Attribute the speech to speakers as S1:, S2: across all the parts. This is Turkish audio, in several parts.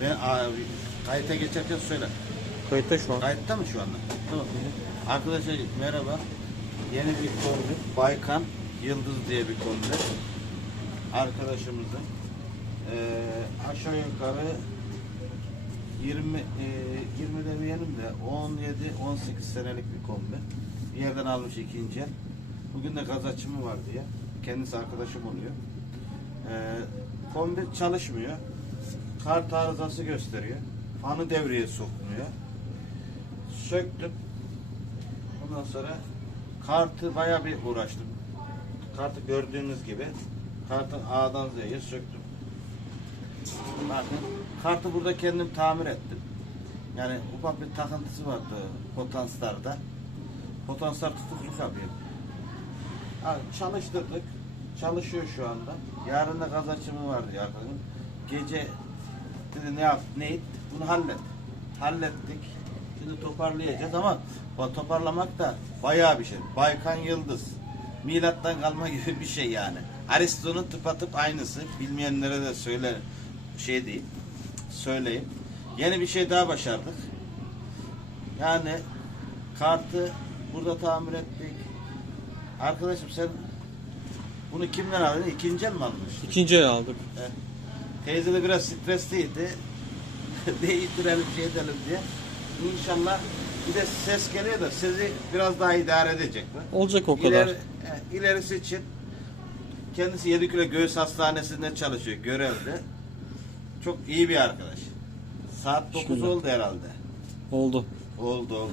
S1: Ben abi, kayıta geçerken söyle.
S2: Kayıtta şu an.
S1: Kayıtta mı şu anda? Tamam. Arkadaşlar merhaba. Yeni bir kombi. Baykan Yıldız diye bir kombi. Arkadaşımızın eee aşağı yukarı 20 eee 20 demeyelim de 17 18 senelik bir kombi. Bir yerden almış ikinci. Bugün de gaz açımı var diye. Kendisi arkadaşım oluyor. Eee kombi çalışmıyor. Kart arızası gösteriyor. Fanı devreye sokmuyor söktüm. Ondan sonra kartı bayağı bir uğraştım. Kartı gördüğünüz gibi kartın A'dan Z'ye söktüm. Bakın kartı burada kendim tamir ettim. Yani ufak bir takıntısı vardı potanslarda. Potanslar tutukluk yapıyor. Ha, çalıştırdık. Çalışıyor şu anda. Yarın da gaz açımı var arkadaşım. Gece dedi ne yap ne et bunu hallet. Hallettik. Şimdi toparlayacağız ama bu toparlamak da bayağı bir şey. Baykan Yıldız. Milattan kalma gibi bir şey yani. Aristo'nun tıpatıp aynısı. Bilmeyenlere de söyle şey değil. Söyleyeyim. Yeni bir şey daha başardık. Yani kartı burada tamir ettik. Arkadaşım sen bunu kimden aldın? İkinci el mi almıştın?
S2: İkinci el aldık.
S1: Evet. Teyze de biraz stresliydi. Değiştirelim şey edelim diye. İnşallah bir de ses geliyor da sizi biraz daha idare edecek bu.
S2: Olacak o kadar.
S1: İleri, e, ilerisi için kendisi Yedikule Göğüs Hastanesi'nde çalışıyor görevde. Çok iyi bir arkadaş. Saat 9
S2: Bismillah.
S1: oldu herhalde.
S2: Oldu.
S1: Oldu oldu.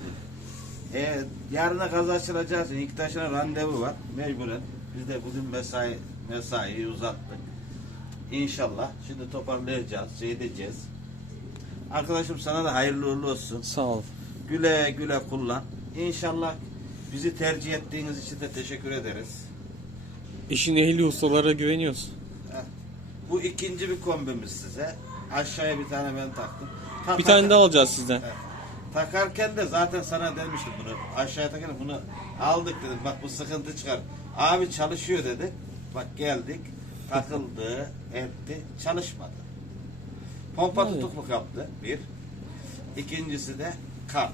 S1: E, yarına gaz açılacağı için ilk taşına randevu var. Mecburen. Biz de bugün mesai mesaiyi uzattık. İnşallah. Şimdi toparlayacağız, şey edeceğiz. Arkadaşım sana da hayırlı uğurlu olsun.
S2: Sağ ol.
S1: Güle güle kullan. İnşallah bizi tercih ettiğiniz için de teşekkür ederiz.
S2: İşin ehli ustalara güveniyoruz.
S1: Heh. Bu ikinci bir kombimiz size. Aşağıya bir tane ben taktım. Ta-
S2: Bir tane daha alacağız sizden.
S1: Evet. Takarken de zaten sana demiştim bunu. Aşağıya takarken bunu aldık dedim. Bak bu sıkıntı çıkar. Abi çalışıyor dedi. Bak geldik. Takıldı, etti. Çalışmadı. Pompa
S2: Evet.
S1: tutukluk yaptı. Bir. İkincisi de kart.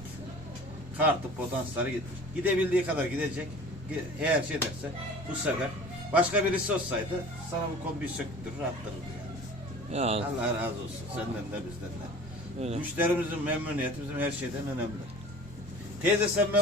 S1: Kartı potansları getir. Gidebildiği kadar gidecek. Gi- Eğer şey derse bu sefer başka birisi olsaydı sana bu kombiyi söktürür attırırdı yani.
S2: Ya
S1: Allah razı olsun senden de bizden de.
S2: öyle.
S1: Müşterimizin memnuniyeti bizim her şeyden önemli. Teyze sen